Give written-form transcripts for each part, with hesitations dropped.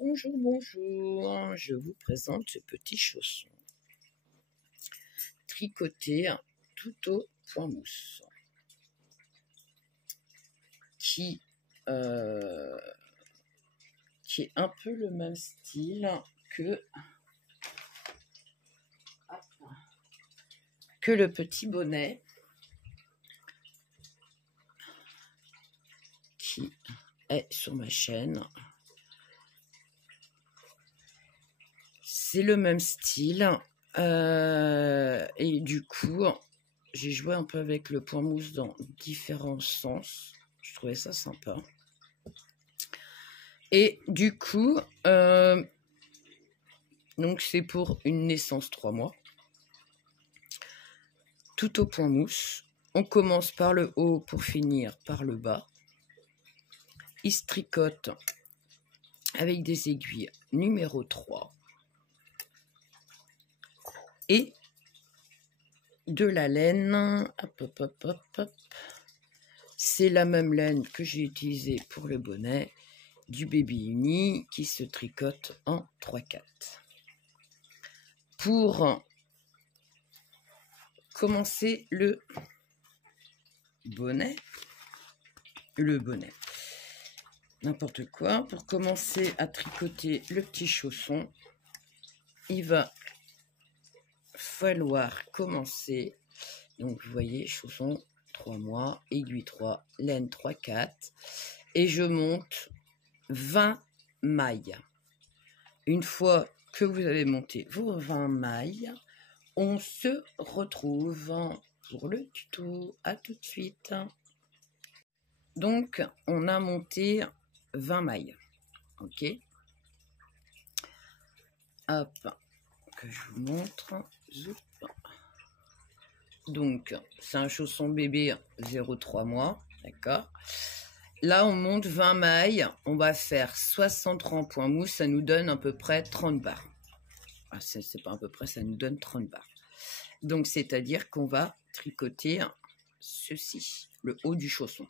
Bonjour, bonjour, je vous présente ce petit chausson tricoté tout au point mousse qui est un peu le même style que le petit bonnet qui est sur ma chaîne. C'est le même style et du coup j'ai joué un peu avec le point mousse dans différents sens. Je trouvais ça sympa. Et du coup donc c'est pour une naissance 3 mois. Tout au point mousse. On commence par le haut pour finir par le bas. Il se tricote avec des aiguilles numéro 3 et de la laine. Hop, hop, hop, hop, hop. C'est la même laine que j'ai utilisée pour le bonnet du Baby Uni qui se tricote en 3/4. Pour commencer le bonnet, n'importe quoi, pour commencer à tricoter le petit chausson, il va falloir commencer, donc vous voyez, chausson 3 mois, aiguille 3, laine 3/4, et je monte 20 mailles. Une fois que vous avez monté vos 20 mailles, on se retrouve pour le tuto. À tout de suite. Donc, on a monté 20 mailles. Ok. Hop, que je vous montre. Zoup. Donc, c'est un chausson bébé 0,3 mois. D'accord. Là, on monte 20 mailles. On va faire 60 rangs point mousse. Ça nous donne à peu près 30 barres. Ah, c'est pas à peu près, ça nous donne 30 barres. Donc, c'est-à-dire qu'on va tricoter ceci, le haut du chausson.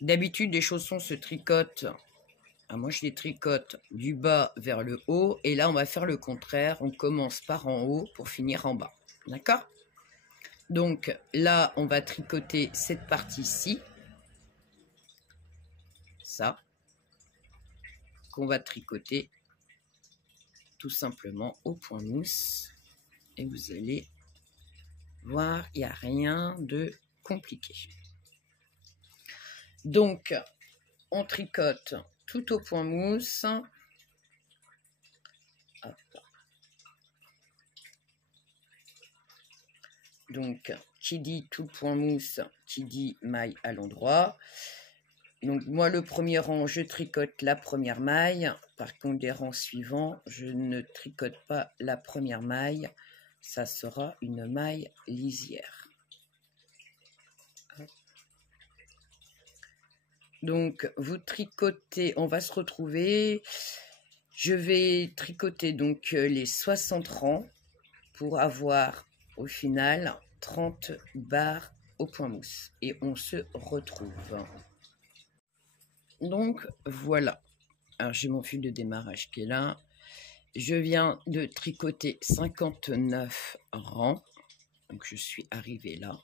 D'habitude, les chaussons se tricotent, moi je les tricote du bas vers le haut, et là on va faire le contraire, on commence par en haut pour finir en bas, d'accord? Donc là on va tricoter cette partie-ci, ça, qu'on va tricoter tout simplement au point mousse, et vous allez voir, il n'y a rien de compliqué. Donc on tricote tout au point mousse. Hop. Donc, qui dit tout point mousse, qui dit maille à l'endroit. Donc, moi, le premier rang, je tricote la première maille. Par contre, les rangs suivants, je ne tricote pas la première maille. Ça sera une maille lisière. Donc, vous tricotez, on va se retrouver. Je vais tricoter donc les 60 rangs pour avoir au final 30 barres au point mousse. Et on se retrouve. Donc, voilà. Alors, j'ai mon fil de démarrage qui est là. Je viens de tricoter 59 rangs. Donc, je suis arrivée là.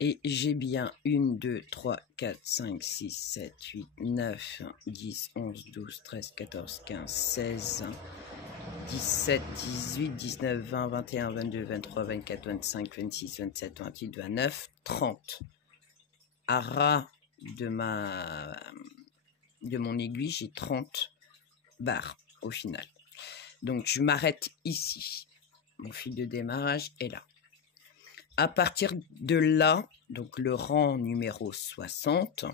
Et j'ai bien 1, 2, 3, 4, 5, 6, 7, 8, 9, 10, 11, 12, 13, 14, 15, 16, 17, 18, 19, 20, 21, 22, 23, 24, 25, 26, 27, 28, 29, 30. À ras de mon aiguille, j'ai 30 barres au final. Donc, je m'arrête ici. Mon fil de démarrage est là. À partir de là, donc le rang numéro 60,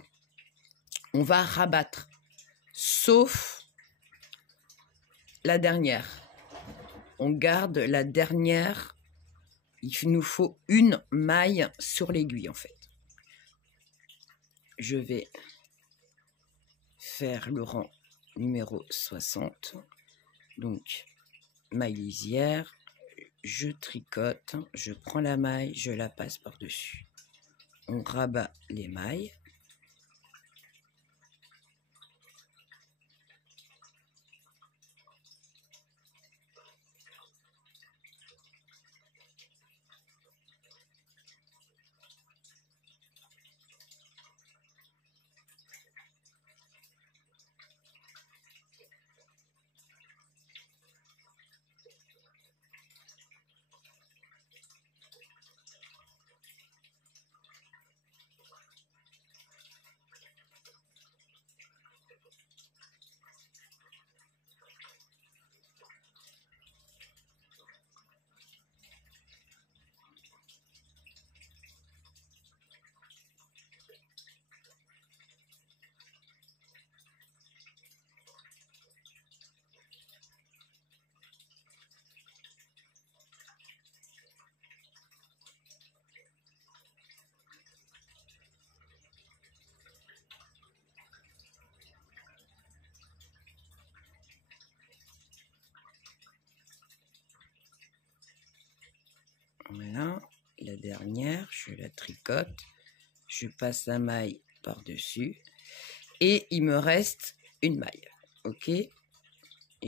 on va rabattre, sauf la dernière. On garde la dernière. Il nous faut une maille sur l'aiguille, en fait. Je vais faire le rang numéro 60. Donc, maille lisière. Je tricote, je prends la maille, je la passe par-dessus. On rabat les mailles. la dernière, je la tricote, je passe la maille par-dessus et il me reste une maille, ok? Et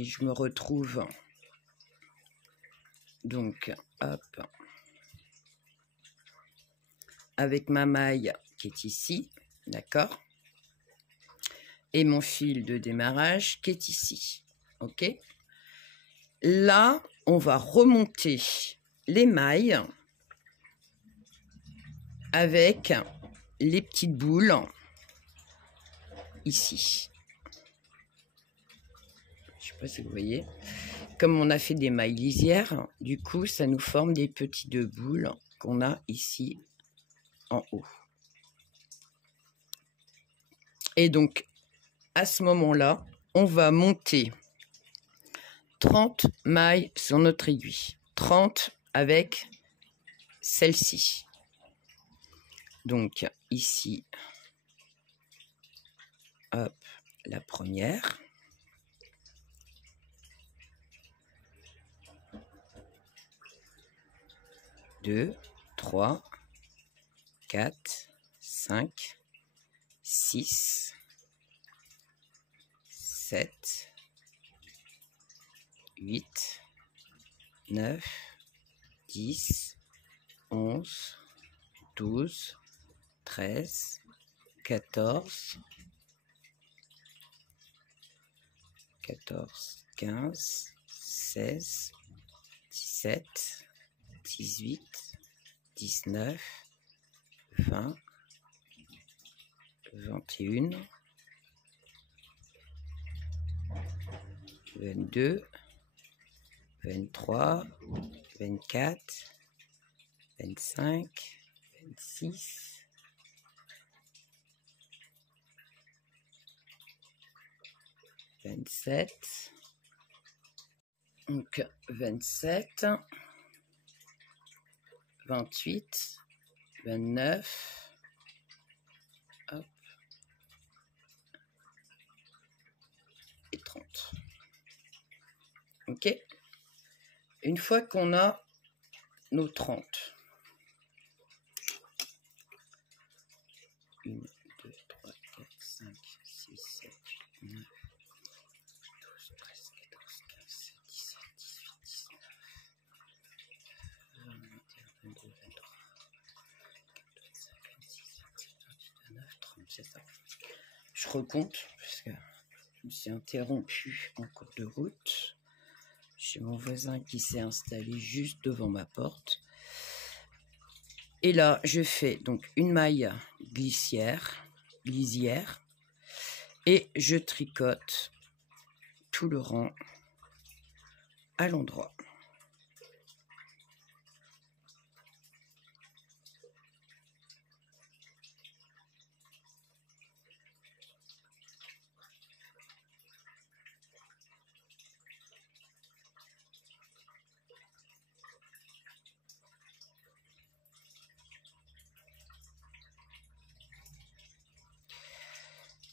je me retrouve donc, hop, avec ma maille qui est ici, d'accord? Et mon fil de démarrage qui est ici, ok? Là, on va remonter les mailles avec les petites boules ici. Je ne sais pas si vous voyez. Comme on a fait des mailles lisières, du coup, ça nous forme des petites boules qu'on a ici en haut. Et donc, à ce moment-là, on va monter 30 mailles sur notre aiguille. 30 avec celle-ci. Donc, ici, hop, la première. Deux, 3, 4, 5, 6, 7, 8, 9, 10, 11, 12, 13, 14, 15, 16, 17, 18, 19, 20, 21, 22, 23, 24, 25, 26, 27, donc 27, 28, 29, hop, et 30. Ok? Une fois qu'on a nos 30, 1, 2, 3, 4, 5, 6, 7, 8, 9, 12, 13, 14, 15, 16, 17, 18, 19, 20, 21, 22, 23, 25, 26, 27, 28, 29, 30, c'est ça. Je recompte parce que je me suis interrompue en cours de route. J'ai mon voisin qui s'est installé juste devant ma porte. Et là, je fais donc une maille lisière, et je tricote tout le rang à l'endroit.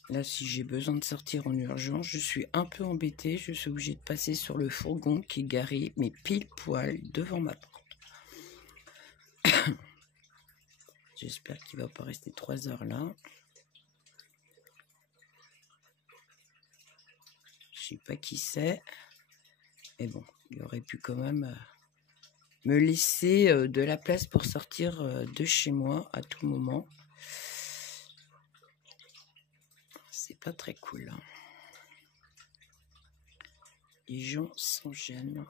Là, si j'ai besoin de sortir en urgence, je suis un peu embêtée. Je suis obligée de passer sur le fourgon qui est garé, mais pile poil devant ma porte. J'espère qu'il ne va pas rester 3 heures là. Je sais pas qui c'est. Mais bon, il aurait pu quand même me laisser de la place pour sortir de chez moi à tout moment. C'est pas très cool. Hein. Les gens s'en gênent.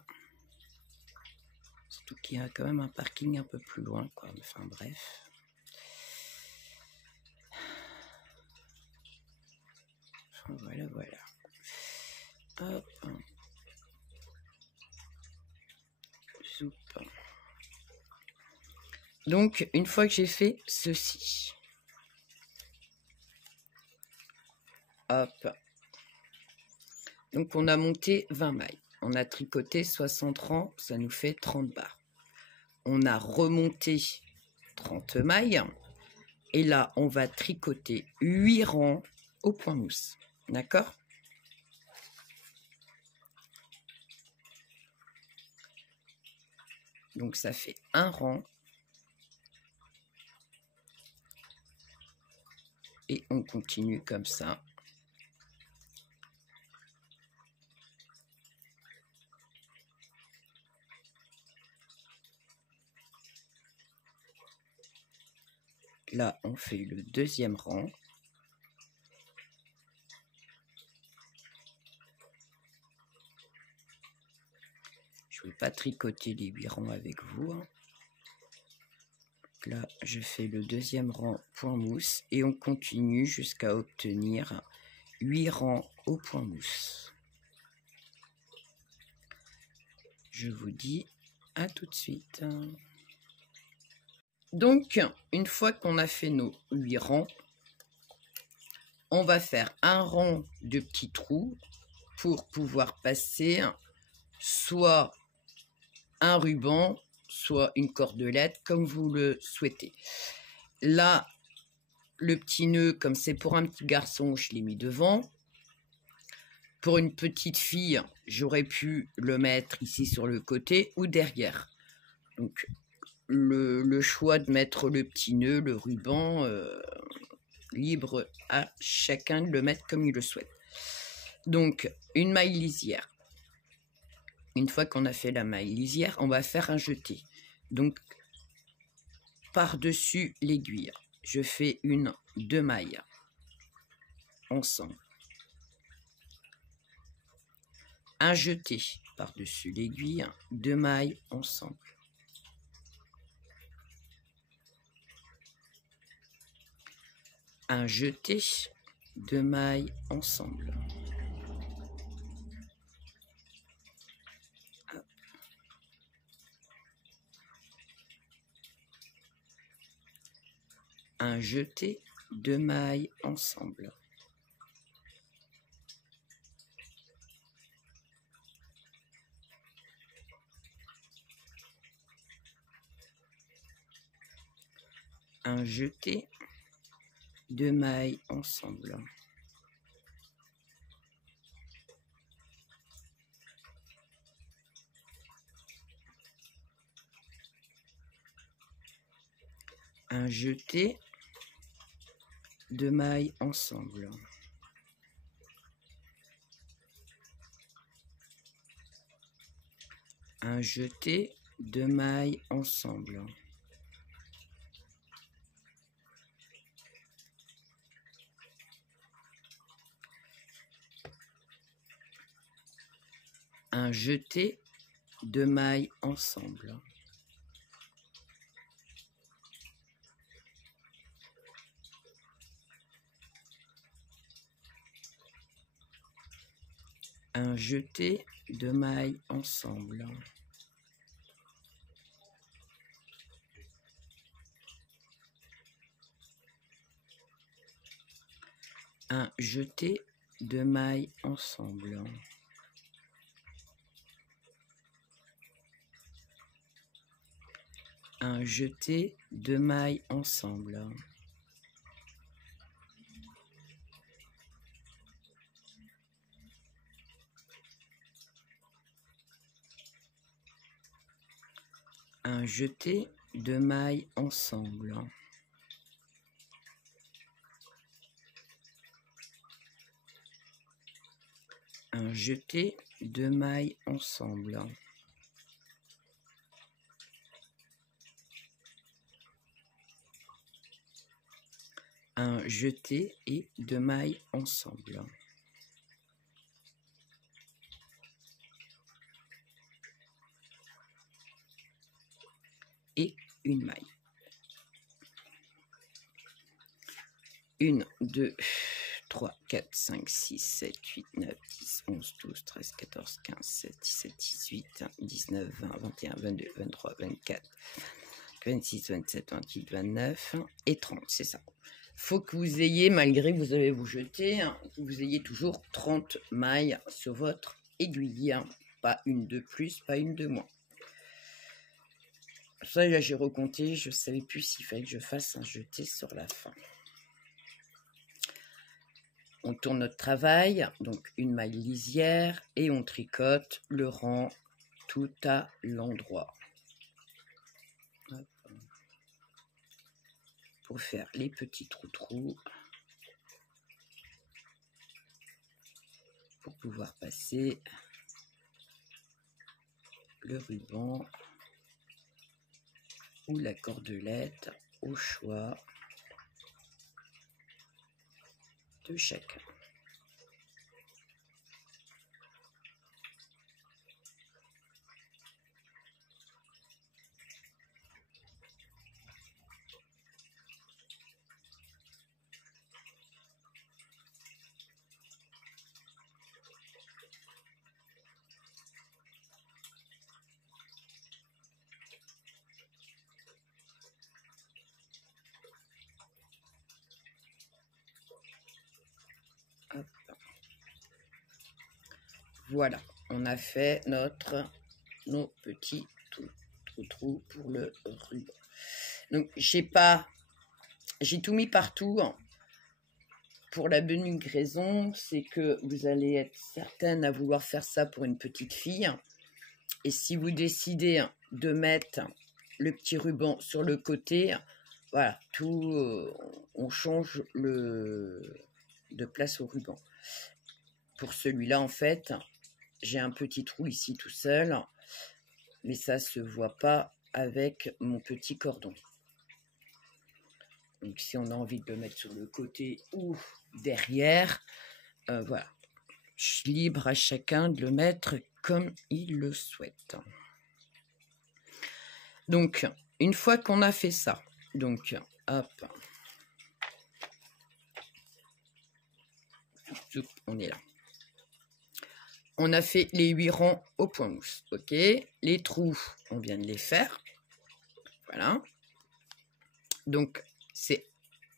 Surtout qu'il y a quand même un parking un peu plus loin, quoi. Enfin bref. Enfin voilà, voilà. Hop. Zoup. Donc, une fois que j'ai fait ceci, hop. Donc, on a monté 20 mailles. On a tricoté 60 rangs, ça nous fait 30 barres. On a remonté 30 mailles. Et là, on va tricoter 8 rangs au point mousse. D'accord? Donc, ça fait un rang et on continue comme ça. Là, on fait le deuxième rang. Je ne vais pas tricoter les 8 rangs avec vous. Là, je fais le deuxième rang point mousse et on continue jusqu'à obtenir 8 rangs au point mousse. Je vous dis à tout de suite. Donc, une fois qu'on a fait nos 8 rangs, on va faire un rang de petits trous pour pouvoir passer soit un ruban, soit une cordelette, comme vous le souhaitez. Là, le petit nœud, comme c'est pour un petit garçon, je l'ai mis devant. Pour une petite fille, j'aurais pu le mettre ici sur le côté ou derrière. Donc, le choix de mettre le petit nœud, le ruban, libre à chacun de le mettre comme il le souhaite. Donc, une maille lisière. Une fois qu'on a fait la maille lisière, on va faire un jeté. Donc, par-dessus l'aiguille, je fais 2 mailles ensemble. Un jeté par-dessus l'aiguille, 2 mailles ensemble. Un jeté, 2 mailles ensemble. Un jeté, 2 mailles ensemble. Un jeté, 2 mailles ensemble. Un jeté, 2 mailles ensemble. Un jeté, 2 mailles ensemble. Un jeté, 2 mailles ensemble. Un jeté, 2 mailles ensemble. Un jeté, 2 mailles ensemble. Un jeté, 2 mailles ensemble. Un jeté, 2 mailles ensemble. Un jeté, 2 mailles ensemble. Un jeté et 2 mailles ensemble. Et une maille. 1, 2, 3, 4, 5, 6, 7, 8, 9, 10, 11, 12, 13, 14, 15, 16, 17, 18, 19, 20, 21, 22, 23, 24, 26, 27, 28, 29 et 30, c'est ça. Faut que vous ayez, malgré que vous avez vous jeté, que vous ayez toujours 30 mailles sur votre aiguille. Pas une de plus, pas une de moins. Ça, là, j'ai recompté, je ne savais plus s'il fallait que je fasse un jeté sur la fin. On tourne notre travail, donc une maille lisière, et on tricote le rang tout à l'endroit. Pour faire les petits trous-trous. pour pouvoir passer le ruban ou la cordelette au choix de chacun. Hop. Voilà, on a fait nos petits trous pour le ruban. Donc j'ai tout mis partout. Pour la bonne raison, c'est que vous allez être certaine à vouloir faire ça pour une petite fille. Et si vous décidez de mettre le petit ruban sur le côté, voilà, on change de place au ruban. Pour celui-là, en fait, j'ai un petit trou ici tout seul, mais ça se voit pas avec mon petit cordon. Donc si on a envie de le mettre sur le côté ou derrière, voilà, je suis libre à chacun de le mettre comme il le souhaite. Donc une fois qu'on a fait ça, donc hop, on est là. On a fait les 8 rangs au point mousse, ok. Les trous, on vient de les faire, voilà. Donc c'est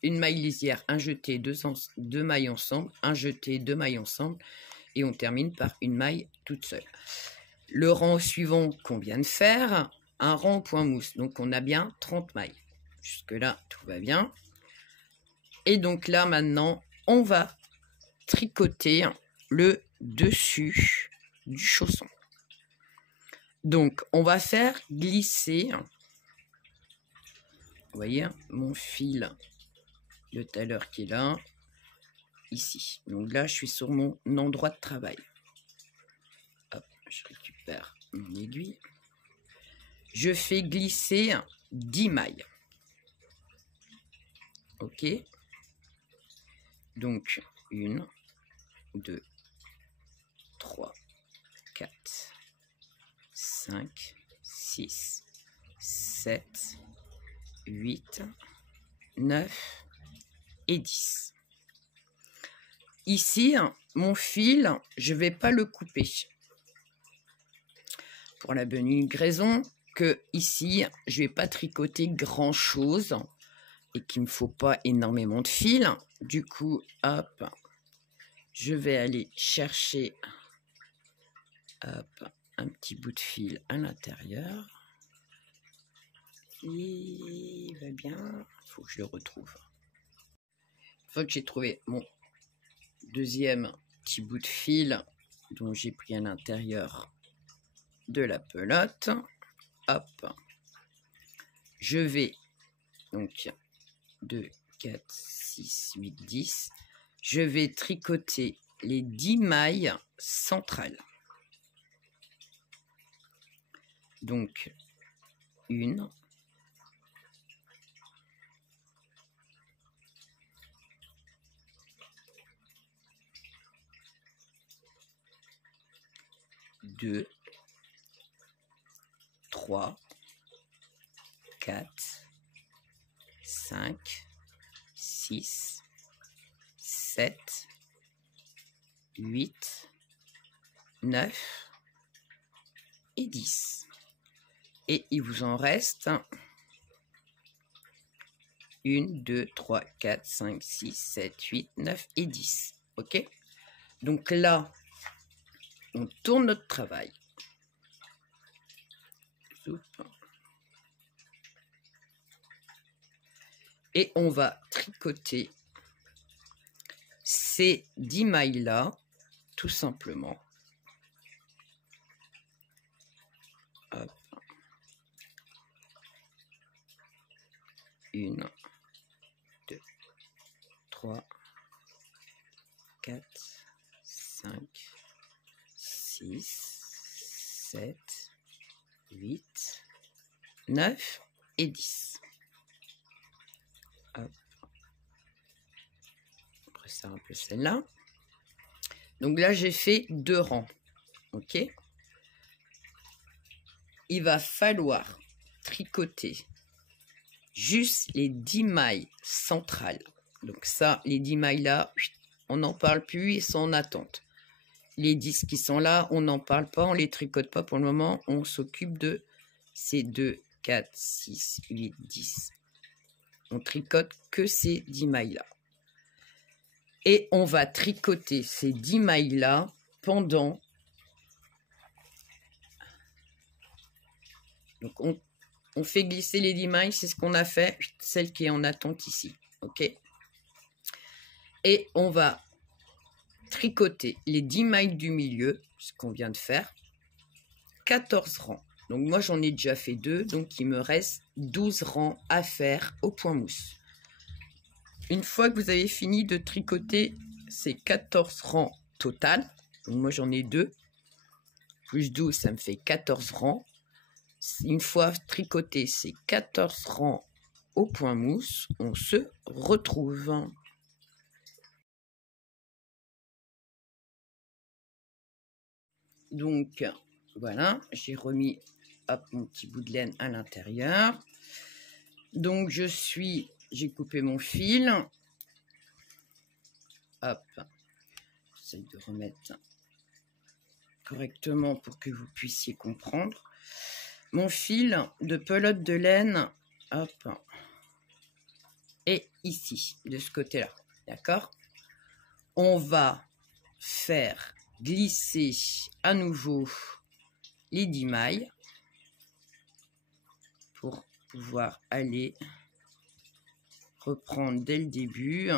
une maille lisière, un jeté, deux mailles ensemble, un jeté, 2 mailles ensemble, et on termine par une maille toute seule. Le rang suivant qu'on vient de faire, un rang au point mousse, donc on a bien 30 mailles. Jusque là, tout va bien. Et donc là, maintenant, on va tricoter le dessus du chausson. Donc, on va faire glisser, vous voyez, mon fil de tout à l'heure qui est là, ici. Donc là, je suis sur mon endroit de travail. Hop, je récupère mon aiguille. Je fais glisser 10 mailles. Ok. Donc, 1, 2, 3, 4, 5, 6, 7, 8, 9 et 10. Ici, mon fil, je ne vais pas le couper. Pour la bonne raison que ici, je ne vais pas tricoter grand chose et qu'il ne me faut pas énormément de fil. Du coup, hop, je vais aller chercher hop, un petit bout de fil à l'intérieur. Il va bien, il faut que je le retrouve. Une fois que j'ai trouvé mon deuxième petit bout de fil dont j'ai pris à l'intérieur de la pelote, hop, je vais donc 2, 4, 6, 8, 10, je vais tricoter les 10 mailles centrales. Donc 1, 2, 3, 4, 5, 6, 7, 8, 9 et 10. Et il vous en reste 1, 2, 3, 4, 5, 6, 7, 8, 9 et 10. Ok? Donc là, on tourne notre travail. Et on va tricoter ces 10 mailles-là, tout simplement. Hop. 1, 2, 3, 4, 5, 6, 7, 8, 9 et 10. Hop. On resserre un peu celle-là. Donc là, j'ai fait 2 rangs. OK? Il va falloir tricoter juste les 10 mailles centrales. Donc ça, les 10 mailles là, on n'en parle plus, ils sont en attente. Les 10 qui sont là, on n'en parle pas, on les tricote pas pour le moment. On s'occupe de ces 2, 4, 6, 8, 10. On tricote que ces 10 mailles-là. Et on va tricoter ces 10 mailles-là pendant... Donc, on fait glisser les 10 mailles, c'est ce qu'on a fait, celle qui est en attente ici. OK? Et on va tricoter les 10 mailles du milieu, ce qu'on vient de faire, 14 rangs. Donc, moi, j'en ai déjà fait 2, donc il me reste 12 rangs à faire au point mousse. Une fois que vous avez fini de tricoter ces 14 rangs total, donc moi j'en ai 2, plus 12, ça me fait 14 rangs. Une fois tricoté ces 14 rangs au point mousse, on se retrouve. Donc voilà, j'ai remis hop, mon petit bout de laine à l'intérieur. Donc j'ai coupé mon fil. Hop, j'essaie de remettre correctement pour que vous puissiez comprendre. Mon fil de pelote de laine, hop, est ici, de ce côté-là, d'accord? On va faire glisser à nouveau les 10 mailles pour pouvoir aller reprendre dès le début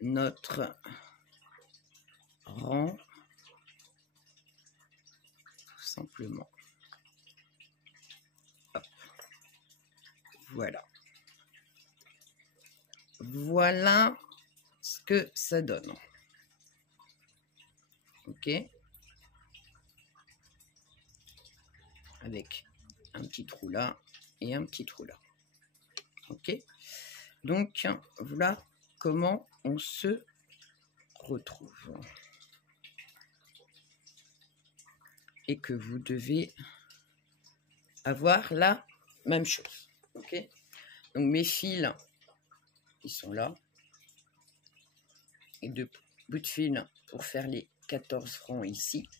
notre rang, tout simplement. Hop. Voilà. Voilà ce que ça donne. OK? Avec un petit trou là et un petit trou là. OK? Donc, voilà comment on se retrouve. Et que vous devez avoir la même chose. OK? Donc, mes fils, ils sont là. Et 2 bouts de fil pour faire les 14 rangs ici.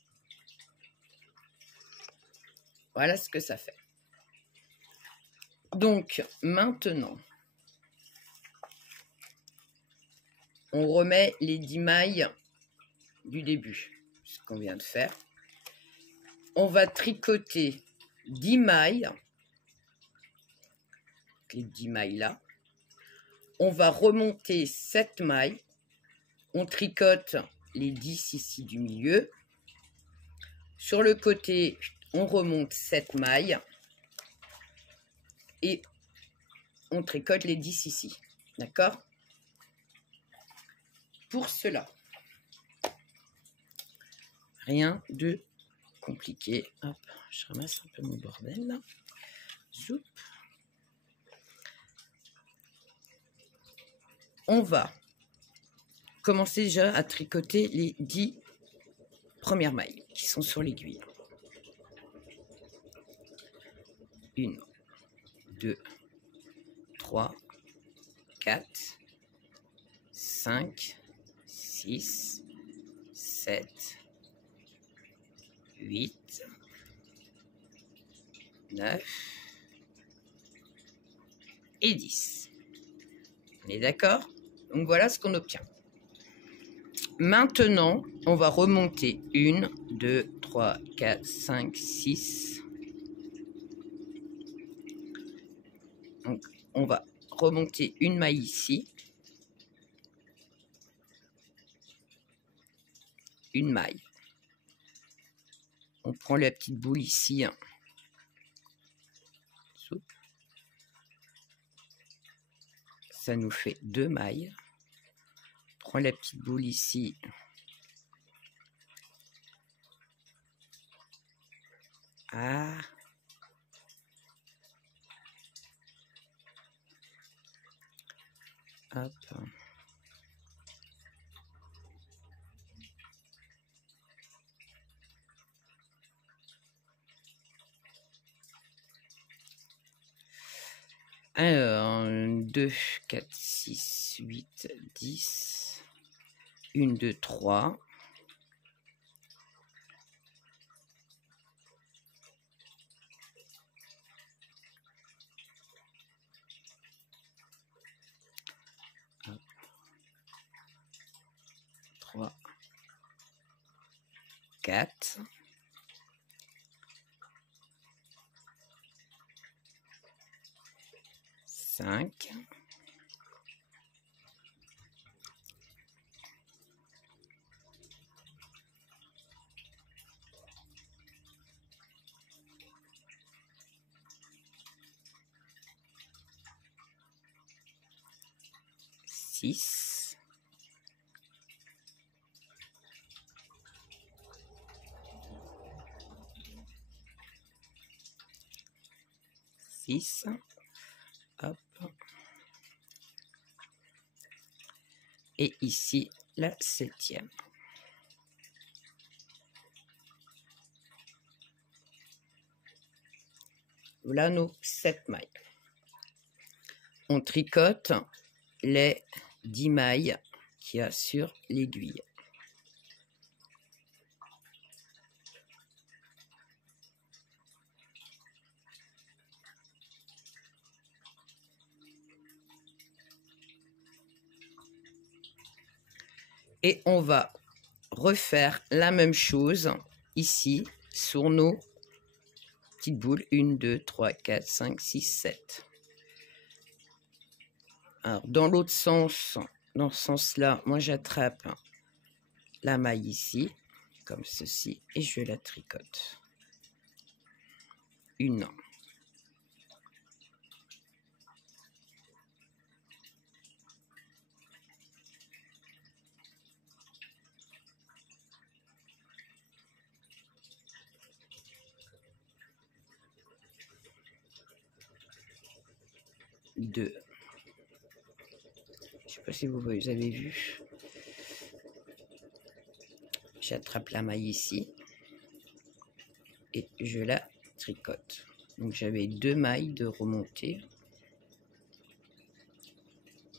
Voilà ce que ça fait. Donc, maintenant, on remet les 10 mailles du début, ce qu'on vient de faire. On va tricoter 10 mailles, les 10 mailles là. On va remonter 7 mailles. On tricote les 10 ici du milieu. Sur le côté, on remonte 7 mailles. Et on tricote les 10 ici. D'accord? Pour cela, rien de compliqué. Hop, je ramasse un peu mon bordel là. Zoup. On va commencer déjà à tricoter les 10 premières mailles qui sont sur l'aiguille. 1, 2, 3, 4, 5, 6, 7, 8, 9 et 10. On est d'accord? Donc voilà ce qu'on obtient. Maintenant, on va remonter 1, 2, 3, 4, 5, 6. Donc, on va remonter une maille ici. Une maille. On prend la petite boule ici. Ça nous fait 2 mailles. prends la petite boule ici. Ah. Hop. Alors, 2, 4, 6, 8, 10. 1, 2, 3. Hop. 3, 4. 5. 6. 6. Hop. Et ici, la 7e. Voilà nos 7 mailles. On tricote les 10 mailles qu'il y a sur l'aiguille. Et on va refaire la même chose ici sur nos petites boules. 1, 2, 3, 4, 5, 6, 7. Alors, dans l'autre sens, dans ce sens-là, moi j'attrape la maille ici, comme ceci, et je la tricote. 1. 2. Je sais pas si vous avez vu. J'attrape la maille ici et je la tricote. Donc j'avais 2 mailles de remontée.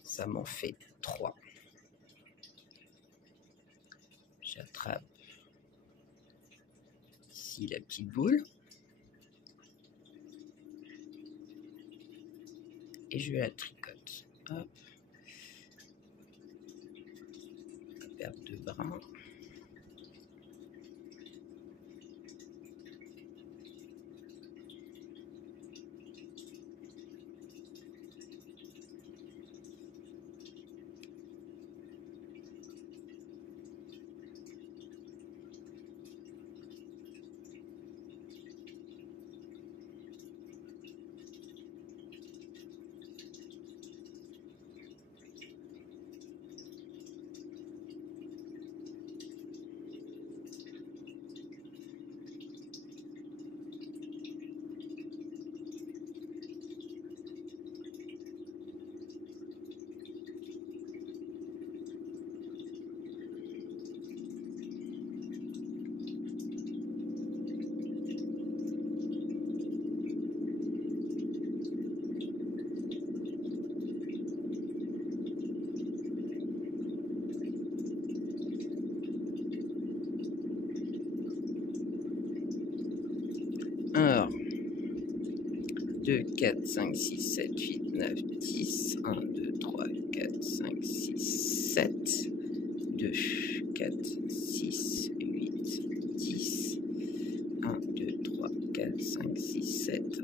Ça m'en fait 3. J'attrape ici la petite boule. Et je la tricote. Hop. Perte de brin. Alors, 2, 4, 5, 6, 7, 8, 9, 10. 1, 2, 3, 4, 5, 6, 7. 2, 4, 6, 8, 10. 1, 2, 3, 4, 5, 6, 7.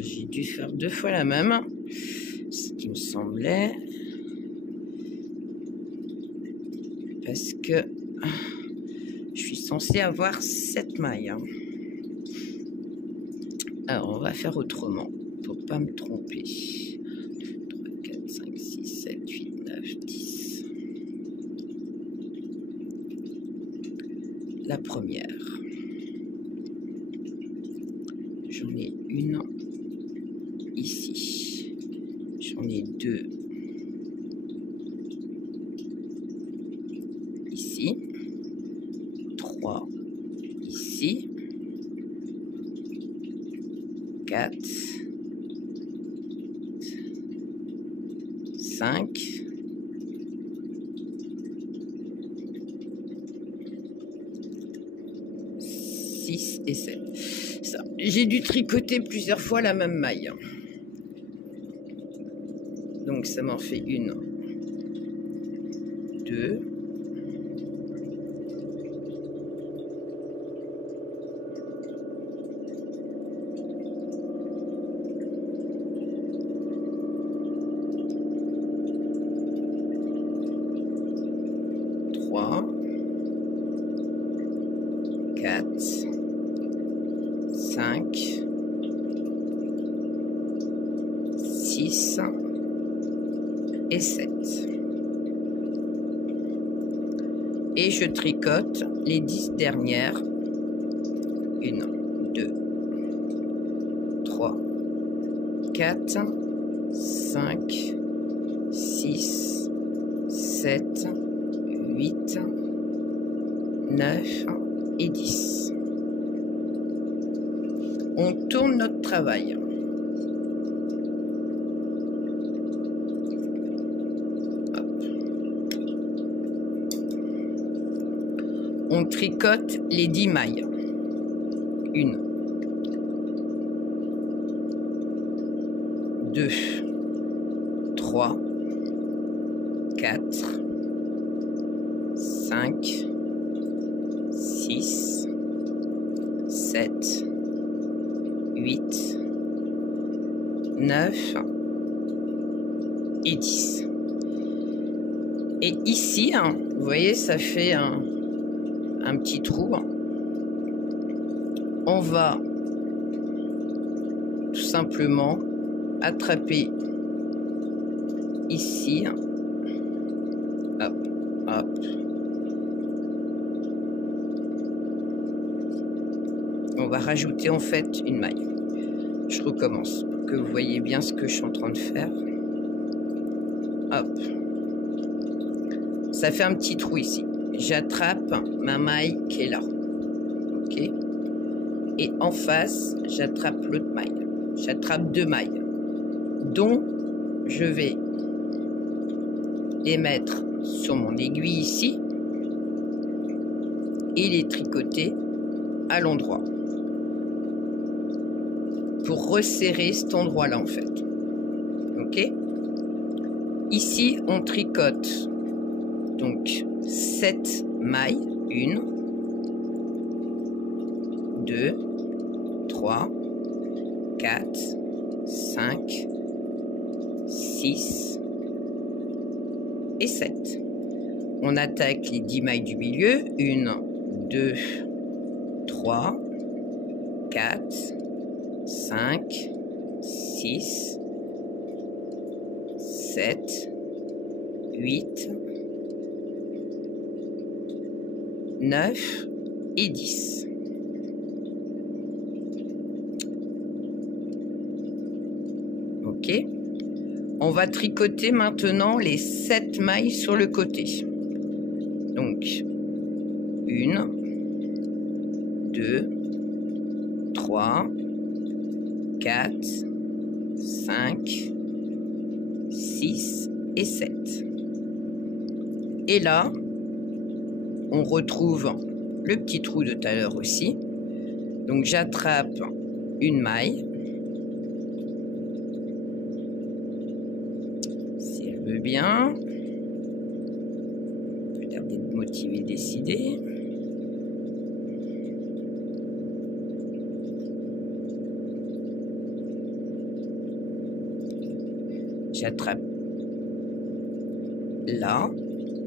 J'ai dû faire 2 fois la même, ce qui me semblait. Parce que je suis censée avoir 7 mailles. Alors, on va faire autrement, pour ne pas me tromper. 2, 3, 4, 5, 6, 7, 8, 9, 10. la première. J'en ai une ici. J'en ai deux ici. Trois ici. 4, 5, 6 et 7. Ça, j'ai dû tricoter plusieurs fois la même maille. Donc ça m'en fait une, 2, 3, 4, 5, 6 et 7. Et je tricote les 10 dernières. 1, 2, 3, 4, 5, 6, 7, 8, 9 et 10. On tourne notre travail. On tricote les 10 mailles. 1, 2, 3, 4, 5, 6, 7, 8, 9 et 10. Et ici, hein, vous voyez, ça fait un petit trou. On va tout simplement attraper ici. Hop, hop. On va rajouter en fait une maille. Je recommence pour que vous voyez bien ce que je suis en train de faire. Hop. Ça fait un petit trou ici. J'attrape ma maille qui est là. Ok. Et en face, j'attrape l'autre maille. J'attrape 2 mailles, dont je vais les mettre sur mon aiguille ici et les tricoter à l'endroit pour resserrer cet endroit-là en fait. Ok. Ici, on tricote donc 7 mailles. 1, 2, 3, 4, 5, 6 et 7. On attaque les 10 mailles du milieu. 1, 2, 3, 4, 5, 6, 7, 8, 9 et 10. Ok. On va tricoter maintenant les 7 mailles sur le côté. Donc, 1, 2, 3, 4, 5, 6 et 7. Et là, on retrouve le petit trou de tout à l'heure aussi. Donc, j'attrape une maille. Si elle veut bien. Regardez, de motiver, décider. J'attrape là.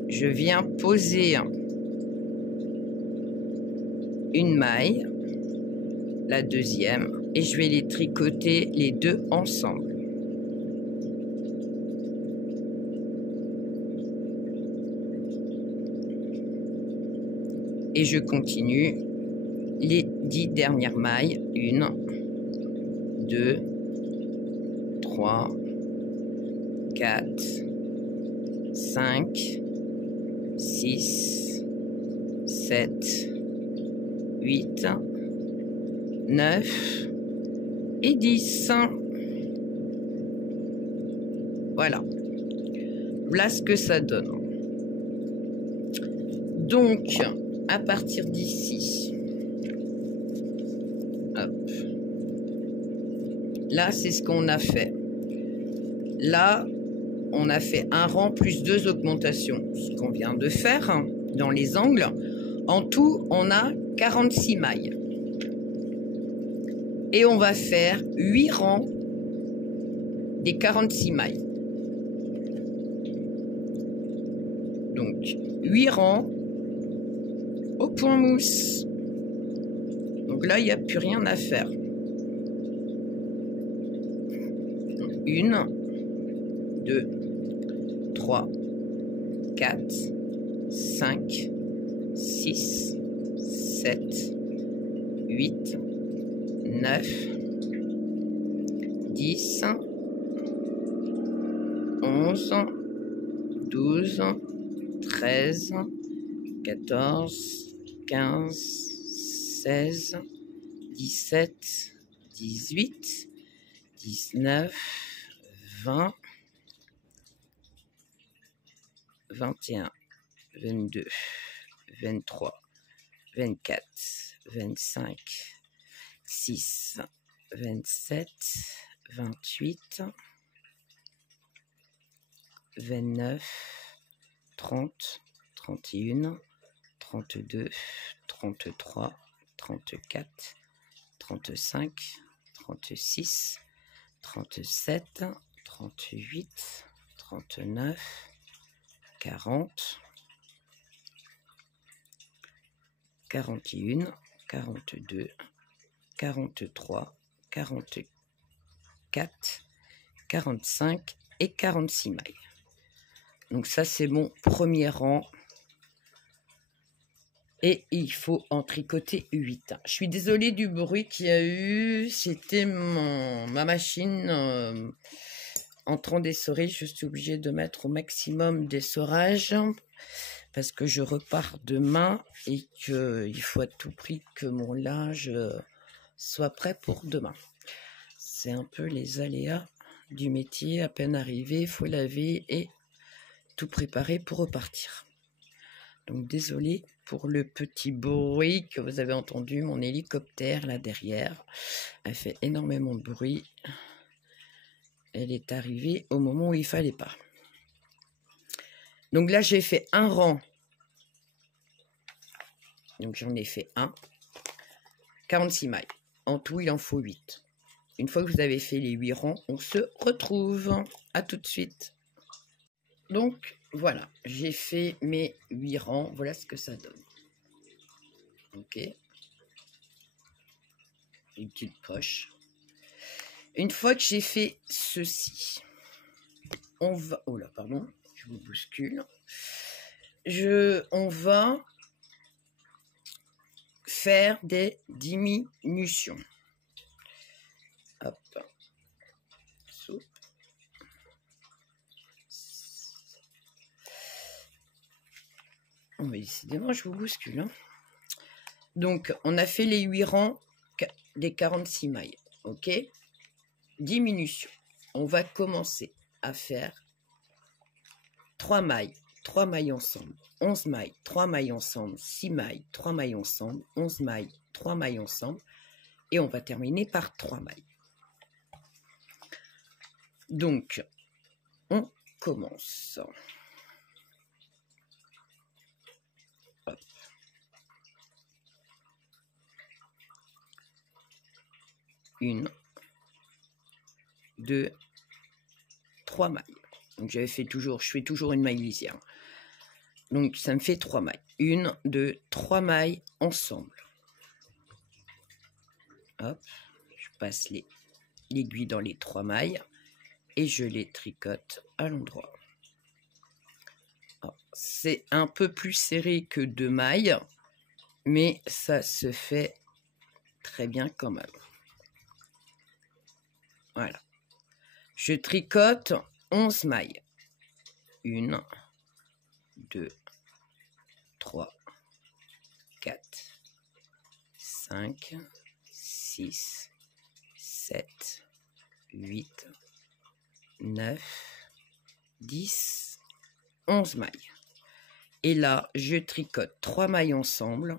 Je viens poser une maille, la deuxième, et je vais les tricoter les deux ensemble. et je continue les 10 dernières mailles. 1, 2, 3, 4, 5, 6, 7, 8, 9 et 10. Voilà. Voilà ce que ça donne. Donc, à partir d'ici, hop, là, c'est ce qu'on a fait. Là, on a fait un rang plus 2 augmentations, ce qu'on vient de faire dans les angles. En tout, on a 46 mailles. Et on va faire 8 rangs des 46 mailles. Donc, 8 rangs au point mousse. Donc là, il n'y a plus rien à faire. 1, 2, 3, 4, 5, 6, 7, 8, 9, 10, 11, 12, 13, 14, 15, 16, 17, 18, 19, 20, 21, 22, 23, 24, 25, 6, 27, 28, 29, 30, 31, 32, 33, 34, 35, 36, 37, 38, 39, 40, 41, 42, 43, 44, 45 et 46 mailles. Donc ça, c'est mon premier rang. Et il faut en tricoter 8. Je suis désolée du bruit qu'il y a eu. C'était ma machine en train d'essorer. Je suis obligée de mettre au maximum d'essorage parce que je repars demain et qu'il faut à tout prix que mon linge soit prêt pour demain. C'est un peu les aléas du métier. À peine arrivé, il faut laver et tout préparer pour repartir. Donc désolée pour le petit bruit que vous avez entendu, mon hélicoptère là derrière. Elle fait énormément de bruit. Elle est arrivée au moment où il fallait pas. Donc là, j'ai fait un rang. Donc j'en ai fait un. 46 mailles. En tout, il en faut 8. Une fois que vous avez fait les 8 rangs, on se retrouve. À tout de suite. Donc voilà, j'ai fait mes 8 rangs. Voilà ce que ça donne. Ok. Une petite poche. Une fois que j'ai fait ceci, on va... Oh là, pardon, je vous bouscule. On va faire des diminutions. Hop. Soupe. Oh, mais décidément, je vous bouscule. Hein. Donc, on a fait les 8 rangs des 46 mailles. Ok. Diminution. On va commencer à faire 3 mailles. 3 mailles ensemble, 11 mailles, 3 mailles ensemble, 6 mailles, 3 mailles ensemble, 11 mailles, 3 mailles ensemble, et on va terminer par 3 mailles. Donc, on commence. Hop. Une, 2, 3 mailles. Donc, je fais toujours une maille lisière. Donc, ça me fait 3 mailles. 1, 2, 3 mailles ensemble. Hop, je passe l'aiguille dans les 3 mailles et je les tricote à l'endroit. C'est un peu plus serré que 2 mailles. mais ça se fait très bien quand même. Voilà. Je tricote 11 mailles. 1, 2, 3, 4, 5, 6, 7, 8, 9, 10, 11 mailles. Et là, je tricote 3 mailles ensemble.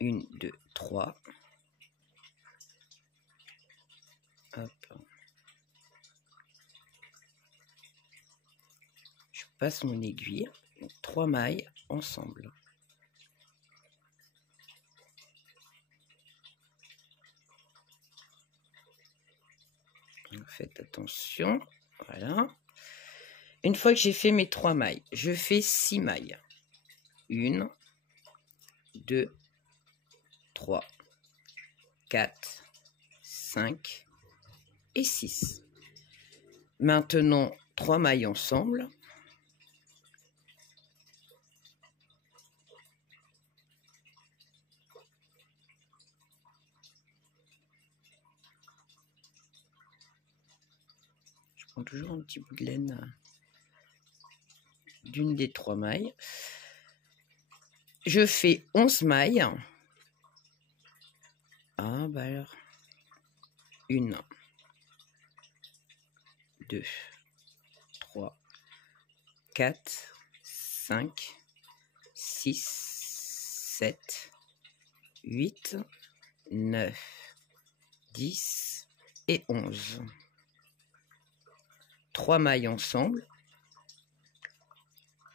1, 2, 3. Hop. Je passe mon aiguille. Donc 3 mailles ensemble. Faites attention. Voilà. Une fois que j'ai fait mes 3 mailles, je fais 6 mailles. 1, 2, 3, 4, 5 et 6. Maintenant, 3 mailles ensemble. Je prends toujours un petit bout de laine d'une des 3 mailles. Je fais 11 mailles. Ah, bah alors. 1, 2, 3, 4, 5, 6, 7, 8, 9, 10 et 11. 3 mailles ensemble.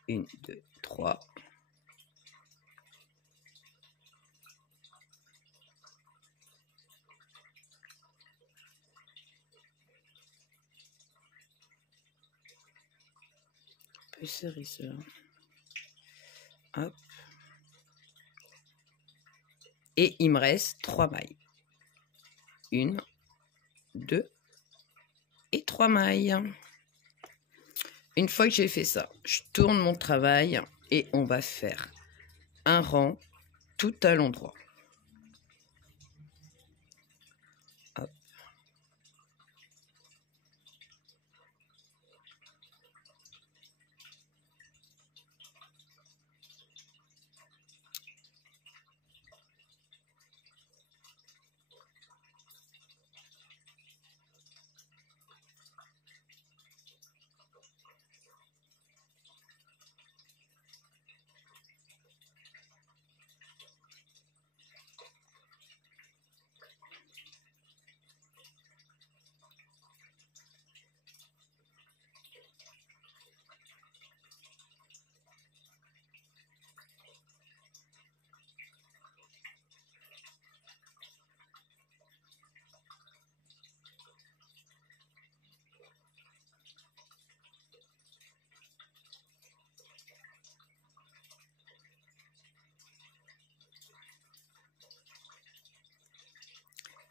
1, 2, 3. Un peu serré cela. Hop. Et il me reste 3 mailles. 1, 2 et 3 mailles. Une fois que j'ai fait ça, je tourne mon travail et on va faire un rang tout à l'endroit. Hop.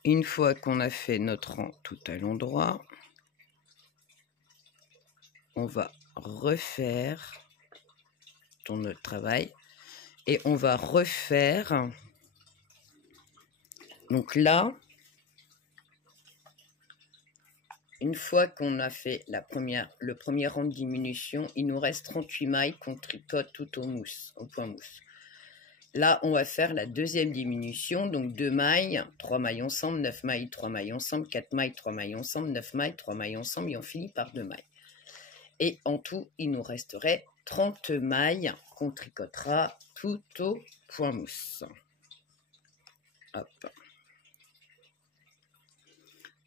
Une fois qu'on a fait notre rang tout à l'endroit, on va refaire notre travail et on va refaire. Donc là, une fois qu'on a fait le premier rang de diminution, il nous reste 38 mailles qu'on tricote tout au point mousse. Là, on va faire la deuxième diminution, donc 2 mailles, 3 mailles ensemble, 9 mailles, 3 mailles ensemble, 4 mailles, 3 mailles ensemble, 9 mailles, 3 mailles ensemble, et on finit par 2 mailles. Et en tout, il nous resterait 30 mailles qu'on tricotera tout au point mousse. Hop.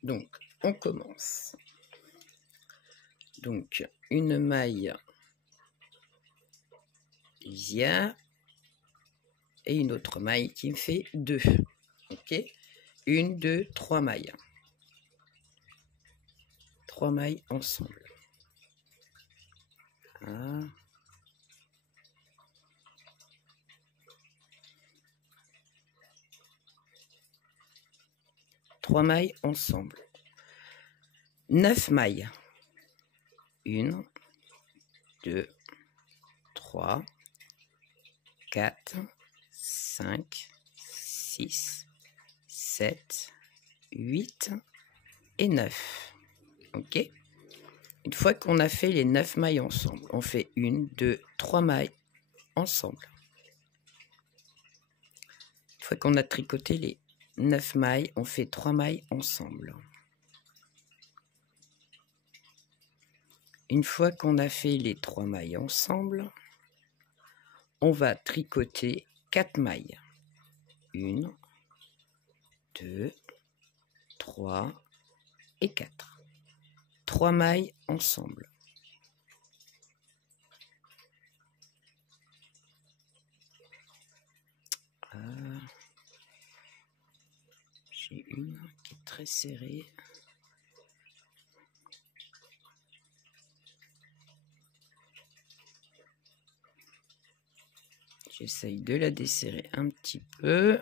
Donc, on commence. Donc, une maille lisière et une autre maille qui me fait 2. Ok, 1, 2, 3 mailles. 3 mailles ensemble. Ah. Trois mailles ensemble. 9 mailles. 1, 2, 3, 4, 5, 6, 7, 8 et 9. Ok. Une fois qu'on a fait les 9 mailles ensemble, on fait 1, 2, 3 mailles ensemble. Une fois qu'on a tricoté les 9 mailles, on fait 3 mailles ensemble. Une fois qu'on a fait les 3 mailles ensemble, on va tricoter 4 mailles. 1, 2, 3 et 4. 3 mailles ensemble. J'ai une qui est très serrée. J'essaye de la desserrer un petit peu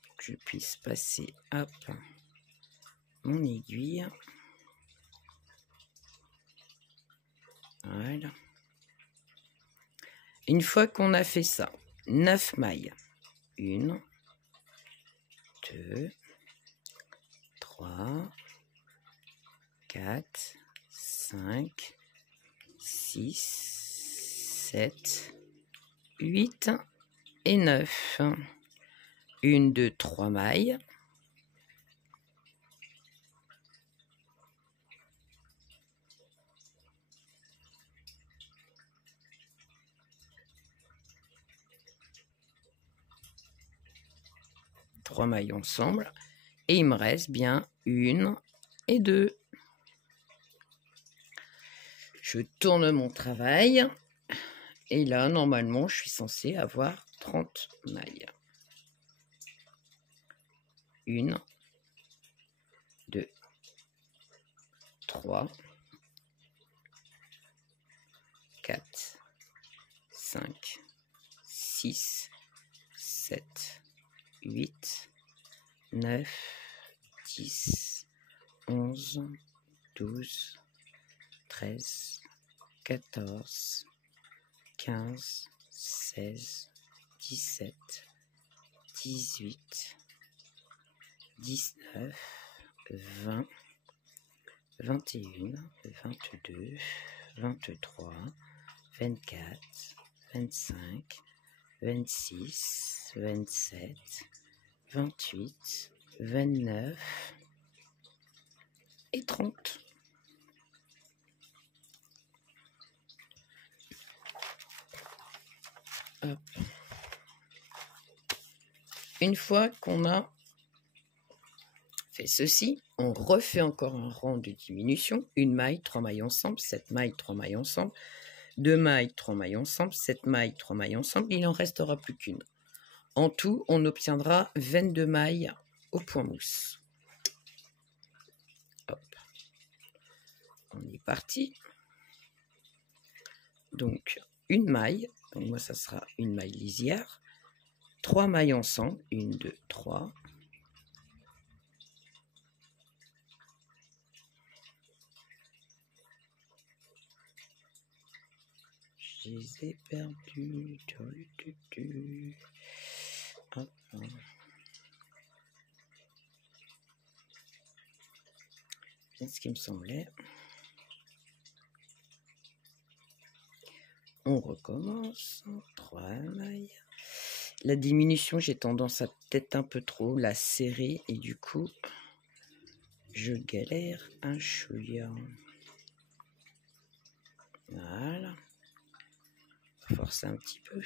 pour que je puisse passer mon aiguille. Voilà. Une fois qu'on a fait ça, 9 mailles. 1, 2, 3, 4, 5, 6, 7, 8 et 9. 1, 2, 3 mailles. Trois mailles ensemble. Et il me reste bien 1 et 2. Je tourne mon travail. Et là, normalement, je suis censée avoir 30 mailles. 1, 2, 3, 4, 5, 6, 7, 8, 9, 10, 11, 12, 13, 14, 15, 16, 17, 18, 19, 20, 21, 22, 23, 24, 25, 26, 27, 28, 29 et 30. Hop. Une fois qu'on a fait ceci, on refait encore un rang de diminution. 1 maille, 3 mailles ensemble, 7 mailles, 3 mailles ensemble, 2 mailles, 3 mailles ensemble, 7 mailles, 3 mailles ensemble. Il n'en restera plus qu'une. En tout, on obtiendra 22 mailles au point mousse. Hop. On est parti. Donc, une maille. Donc moi, ça sera une maille lisière. 3 mailles ensemble. 1, 2, 3. Je les ai perdus. Hop. C'est ce qui me semblait. On recommence. 3 mailles. La diminution, j'ai tendance à peut-être un peu trop la serrer et du coup, je galère un chouïa. Voilà. Forcer un petit peu.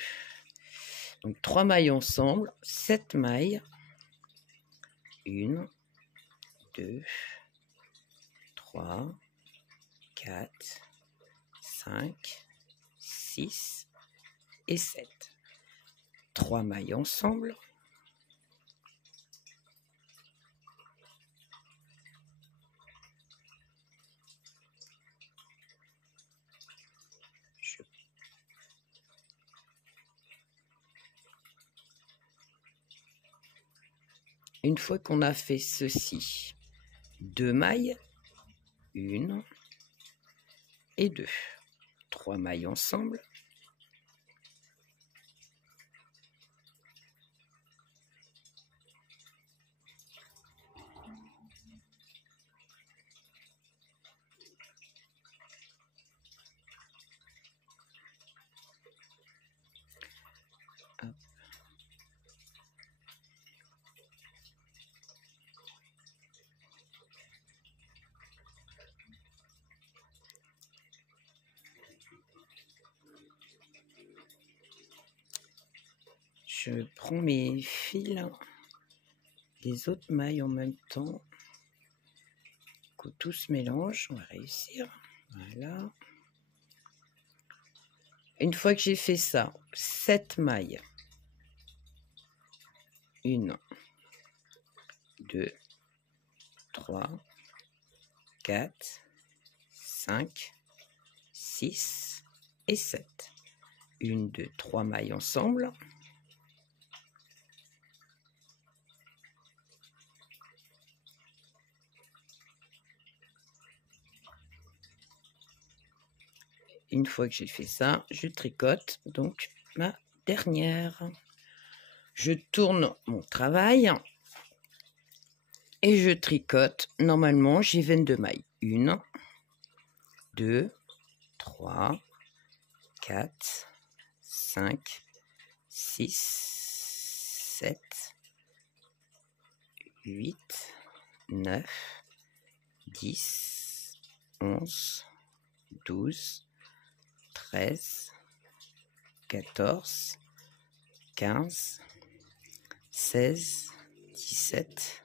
Donc 3 mailles ensemble, 7 mailles. 1, 2, 3, 4, 5, 6 et 7. 3 mailles ensemble. Une fois qu'on a fait ceci, 2 mailles, 1 et 2. 3 mailles ensemble. je prends mes fils, les autres mailles en même temps. Que tout se mélange, on va réussir. Voilà. Une fois que j'ai fait ça, 7 mailles. 1, 2, 3, 4, 5, 6 et 7. 1, 2, 3 mailles ensemble. Une fois que j'ai fait ça, je tricote donc ma dernière. Je tourne mon travail et je tricote. Normalement, j'ai 22 mailles. 1, 2, 3, 4, 5, 6, 7, 8, 9, 10, 11, 12, 13, 14, 15, 16, 17,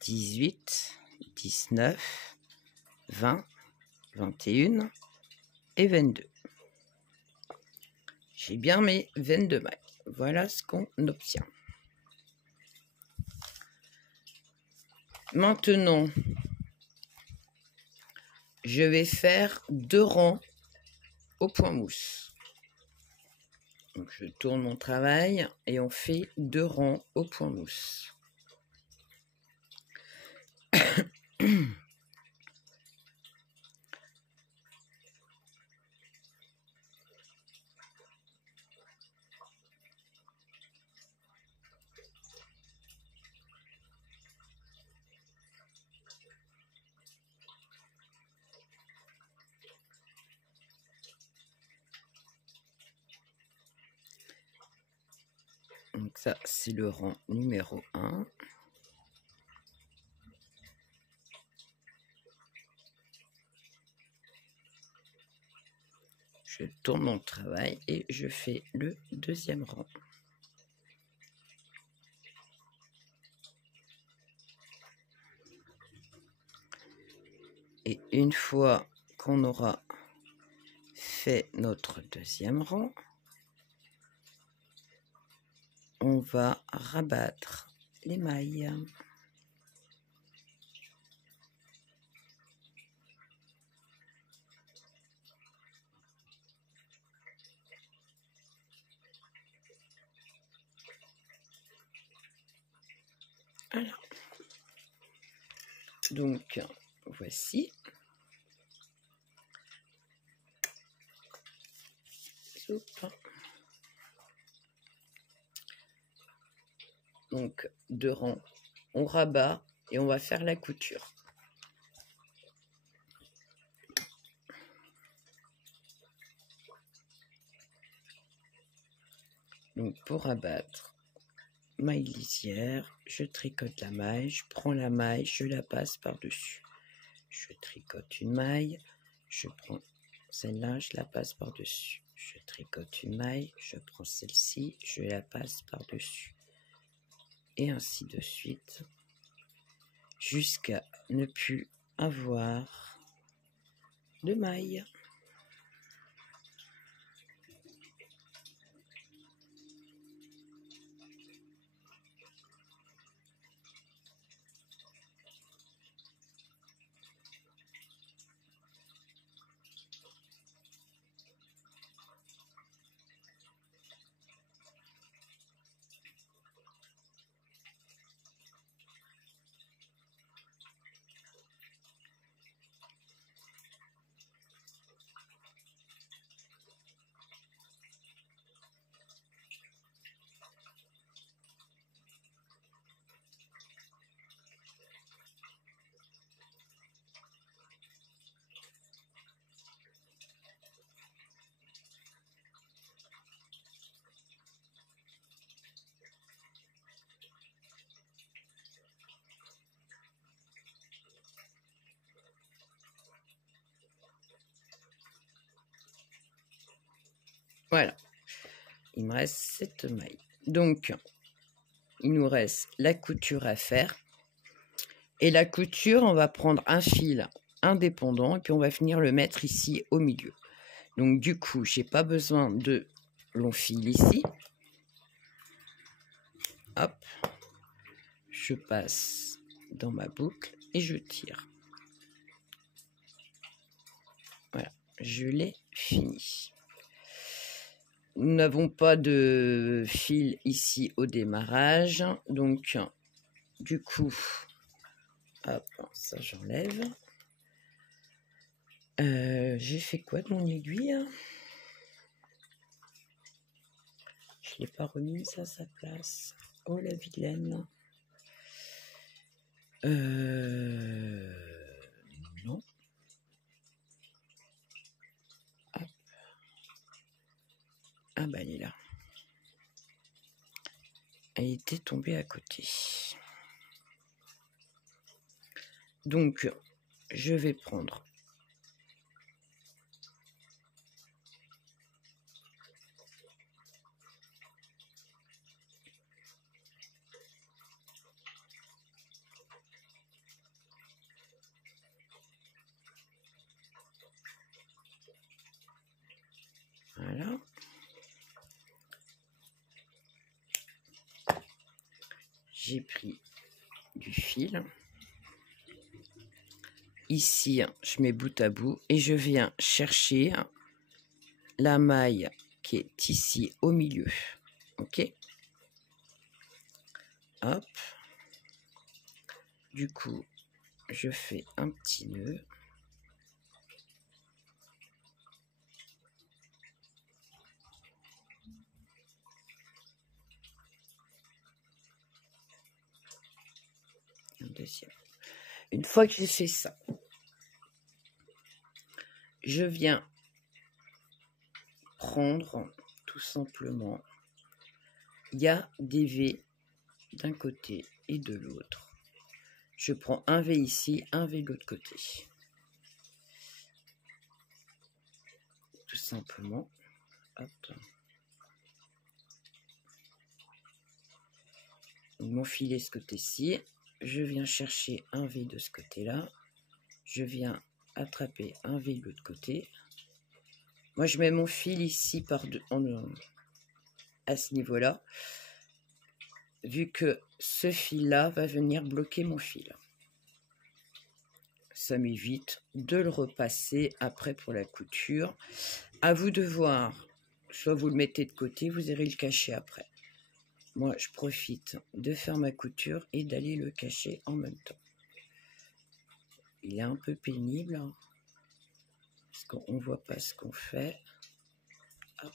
18, 19, 20, 21 et 22. J'ai bien mes 22 mailles. Voilà ce qu'on obtient. Maintenant, je vais faire 2 rangs au point mousse. Donc, je tourne mon travail et on fait 2 rangs au point mousse. Donc ça, c'est le rang numéro 1. Je tourne mon travail et je fais le deuxième rang. Et une fois qu'on aura fait notre deuxième rang, on va rabattre les mailles. Voilà. Donc, voici. Donc, 2 rangs, on rabat et on va faire la couture. Donc, pour rabattre, maille lisière, je tricote la maille, je prends la maille, je la passe par-dessus. Je tricote une maille, je prends celle-là, je la passe par-dessus. Je tricote une maille, je prends celle-ci, je la passe par-dessus. Et ainsi de suite, jusqu'à ne plus avoir de maille. Voilà, il me reste 7 mailles. Donc, il nous reste la couture à faire. Et la couture, on va prendre un fil indépendant et puis on va venir le mettre ici au milieu. Donc, du coup, je n'ai pas besoin de long fil ici. Hop, je passe dans ma boucle et je tire. Voilà, je l'ai fini. Nous n'avons pas de fil ici au démarrage, donc du coup, hop, ça j'enlève. J'ai fait quoi de mon aiguille? Je ne l'ai pas remise à sa place. Oh la vilaine. Non. Hop. Ah bah elle est là. Elle était tombée à côté. Donc, je vais prendre voilà. J'ai pris du fil. Ici, je mets bout à bout et je viens chercher la maille qui est ici au milieu. Ok. Hop. Du coup, je fais un petit nœud. Un deuxième. Une fois que j'ai fait ça, je viens prendre tout simplement, il y a des V d'un côté et de l'autre. Je prends un V ici, un V de l'autre côté. Tout simplement. Hop. Mon filet ce côté-ci. Je viens chercher un V de ce côté-là. Je viens attraper un V de l'autre côté. Moi, je mets mon fil ici à ce niveau-là, vu que ce fil-là va venir bloquer mon fil. Ça m'évite de le repasser après pour la couture. À vous de voir, soit vous le mettez de côté, vous irez le cacher après. Moi, je profite de faire ma couture et d'aller le cacher en même temps. Il est un peu pénible, hein, parce qu'on ne voit pas ce qu'on fait. Hop.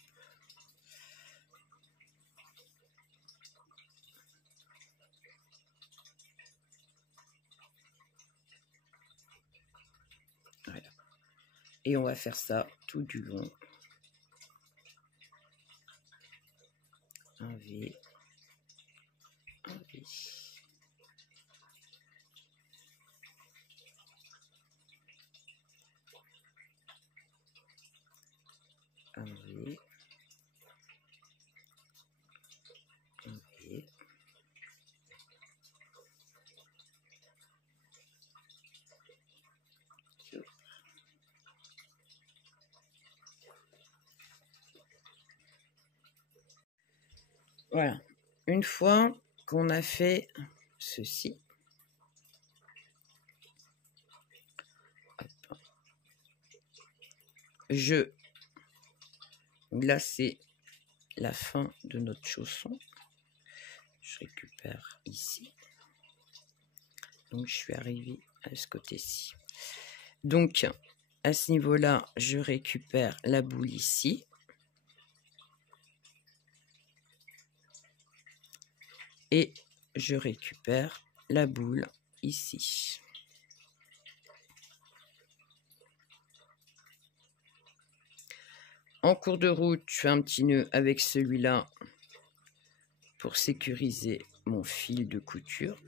Voilà. Et on va faire ça tout du long. Un V, un V. Un V, un V. Voilà. Une fois qu'on a fait ceci, hop, là c'est la fin de notre chausson. Je récupère ici. Donc, je suis arrivée à ce côté-ci. Donc, à ce niveau-là, je récupère la boule ici. Et je récupère la boule ici. En cours de route, je fais un petit nœud avec celui-là pour sécuriser mon fil de couture.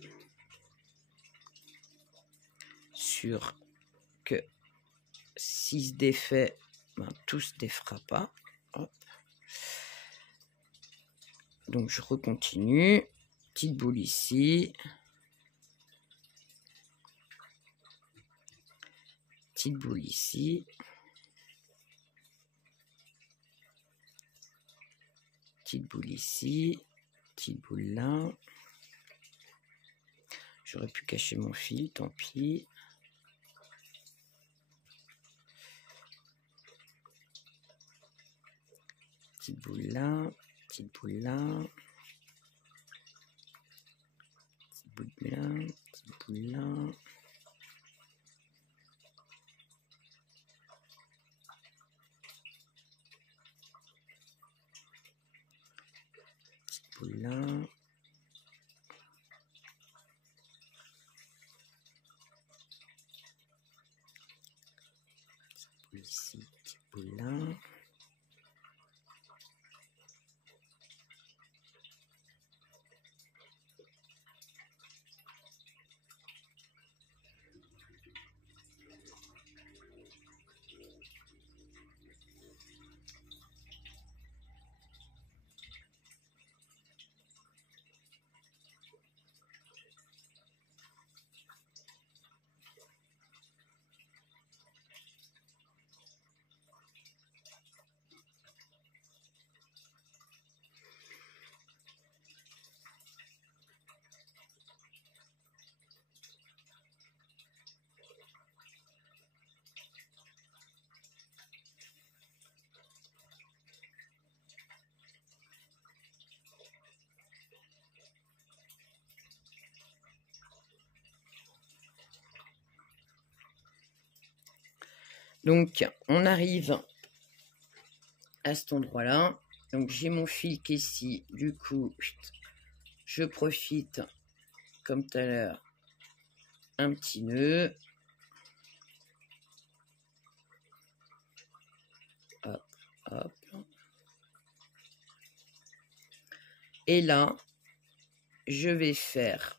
Sûr que s'il se défait, ben, tout se défera pas. Hop. Donc je recontinue, petite boule ici, petite boule ici, petite boule ici, petite boule là. J'aurais pu cacher mon fil, tant pis. Petite boule là, petite boule là, petite boule là, petite boule là. Petite boule là. Petite boule ici, petite boule là. Donc, on arrive à cet endroit-là. Donc, j'ai mon fil qui est ici. Du coup, je profite, comme tout à l'heure, un petit nœud. Hop, hop. Et là, je vais faire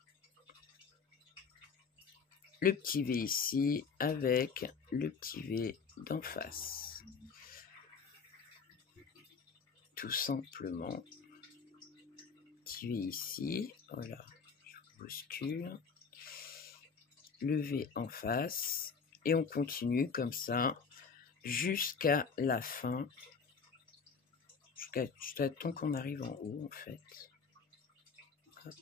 le petit V ici avec le petit V d'en face. Tout simplement. Petit V ici, voilà, je bouscule. Le V en face. Et on continue comme ça jusqu'à la fin. Jusqu'à temps qu'on arrive en haut, en fait. Hop.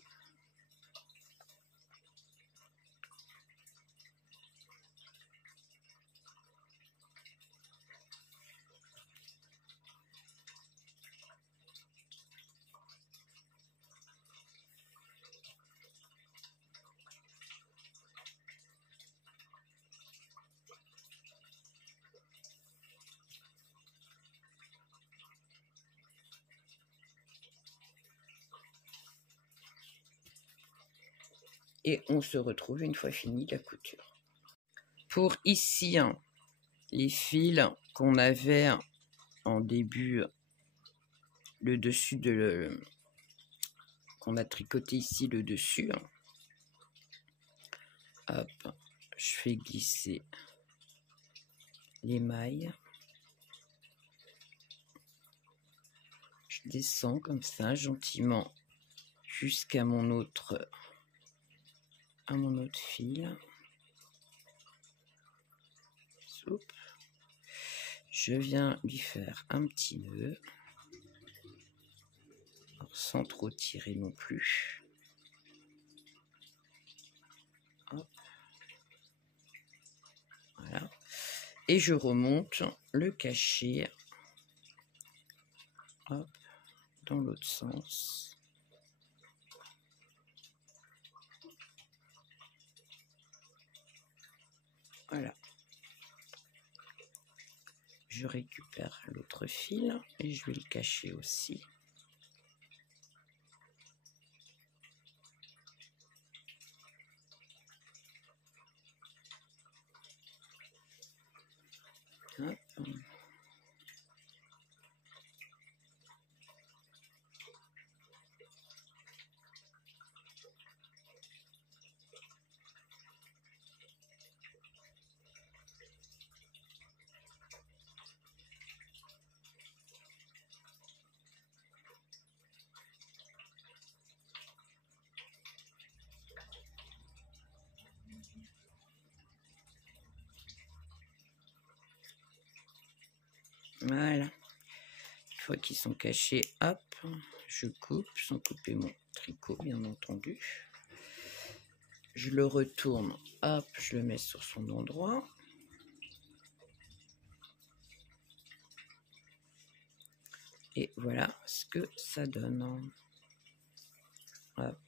Et on se retrouve une fois fini la couture. Pour ici, hein, les fils qu'on avait en début, le dessus de qu'on a tricoté ici, le dessus. Hop, je fais glisser les mailles. Je descends comme ça gentiment jusqu'à mon autre fil. Soup. Je viens lui faire un petit nœud. Alors, sans trop tirer non plus. Hop. Voilà. Et je remonte le cachet. Hop, dans l'autre sens. Voilà. Je récupère l'autre fil et je vais le cacher aussi. Hop. Voilà. Une fois qu'ils sont cachés, hop, je coupe sans couper mon tricot, bien entendu. Je le retourne, hop, je le mets sur son endroit. Et voilà ce que ça donne. Hop.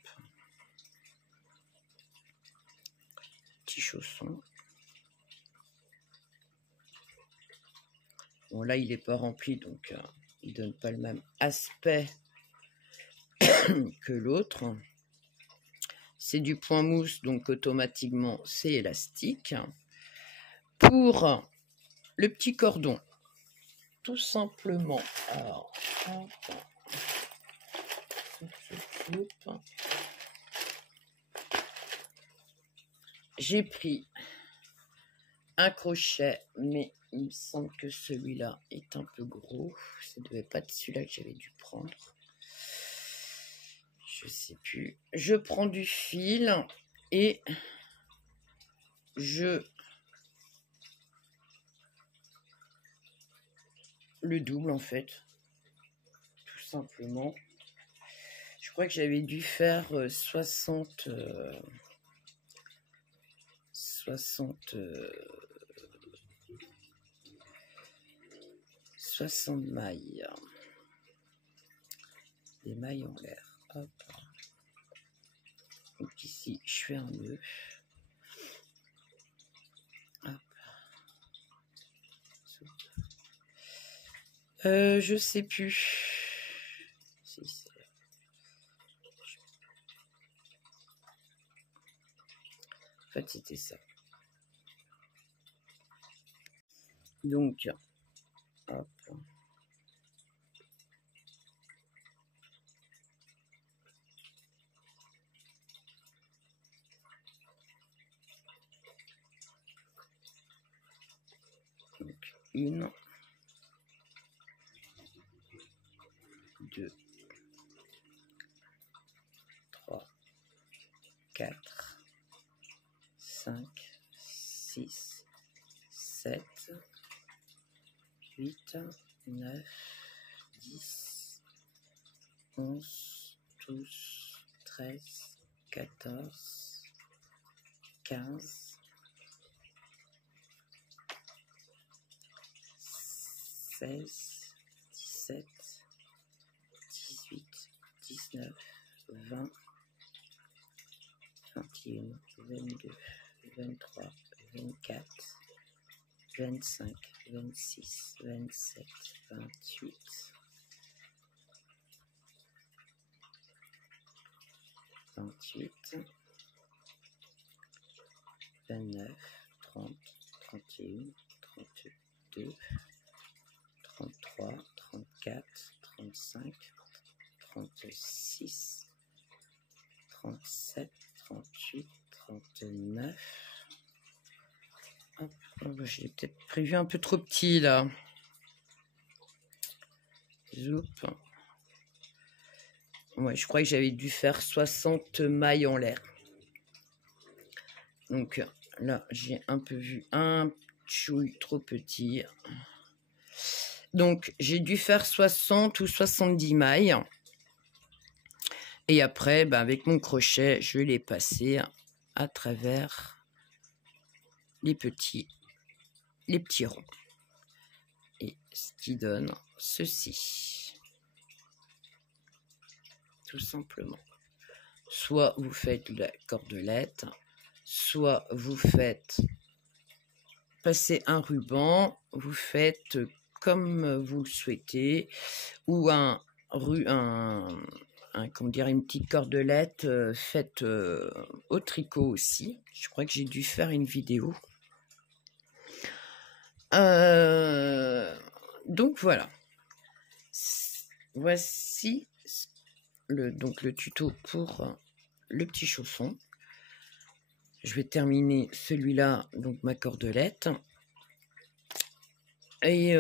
Petit chausson. Bon, là, il n'est pas rempli, donc il ne donne pas le même aspect que l'autre. C'est du point mousse, donc automatiquement, c'est élastique. Pour le petit cordon, tout simplement, alors, j'ai pris un crochet, mais il me semble que celui-là est un peu gros. Ça ne devait pas être celui-là que j'avais dû prendre. Je sais plus. Je prends du fil et je le double en fait, tout simplement. Je crois que j'avais dû faire 60 mailles. Des mailles en l'air. Hop. Donc ici, je fais un nœud. Hop. Je sais plus. Si c'est... En fait, c'était ça. Donc, hop. Donc, 1, 2, 3, 4, 5, 6, 7, 8, 9, 10, 11, 12, 13, 14, 15, 16, 17, 18, 19, 20, 21, 22, 23, 24, 25, 26, 27, 28, 28, 29, 30, 31, 32, 33, 34, 35, 36, 37, 38, 39. Hop, j'ai peut-être prévu un peu trop petit là. Zoup. Ouais, je crois que j'avais dû faire 60 mailles en l'air. Donc là, j'ai un peu vu un chouille trop petit. Donc, j'ai dû faire 60 ou 70 mailles. Et après, ben, avec mon crochet, je l'ai passé à travers les petits ronds. Et ce qui donne ceci. Tout simplement. Soit vous faites la cordelette, soit vous faites passer un ruban, vous faites comme vous le souhaitez, ou comment dire, une petite cordelette faite au tricot aussi. Je crois que j'ai dû faire une vidéo. Donc voilà. Voici le tuto pour le petit chausson. Je vais terminer celui-là, donc ma cordelette. Et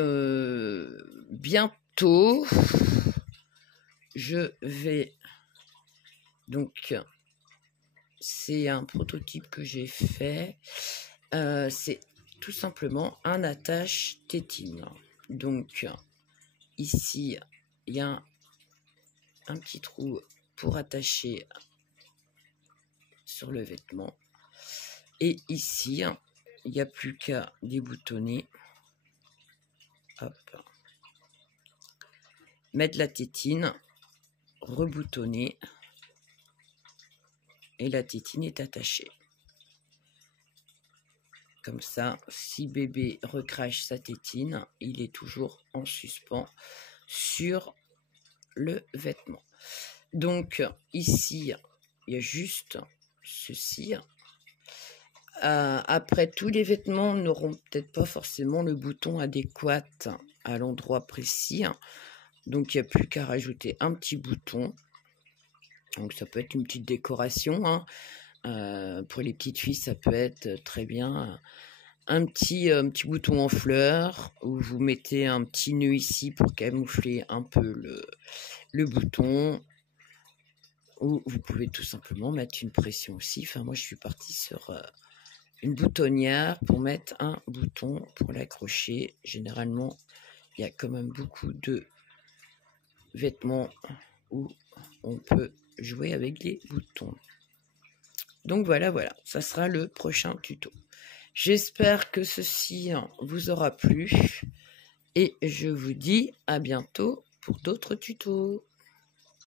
bientôt, je vais... Donc, c'est un prototype que j'ai fait. C'est tout simplement un attache tétine. Donc, ici, il y a un petit trou pour attacher sur le vêtement. Et ici, il n'y a plus qu'à déboutonner. Hop. Mettre la tétine, reboutonner. Et la tétine est attachée. Comme ça, si bébé recrache sa tétine, il est toujours en suspens sur le vêtement. Donc ici, il y a juste ceci. Après, tous les vêtements n'auront peut-être pas forcément le bouton adéquat à l'endroit précis. Donc il n'y a plus qu'à rajouter un petit bouton. Donc ça peut être une petite décoration, hein. Pour les petites filles, ça peut être très bien un petit bouton en fleurs, où vous mettez un petit nœud ici pour camoufler un peu le bouton, ou vous pouvez tout simplement mettre une pression aussi. Enfin, moi je suis partie sur une boutonnière pour mettre un bouton pour l'accrocher. Généralement, il y a quand même beaucoup de vêtements où on peut jouer avec les boutons. Donc voilà, ça sera le prochain tuto. J'espère que ceci vous aura plu et je vous dis à bientôt pour d'autres tutos.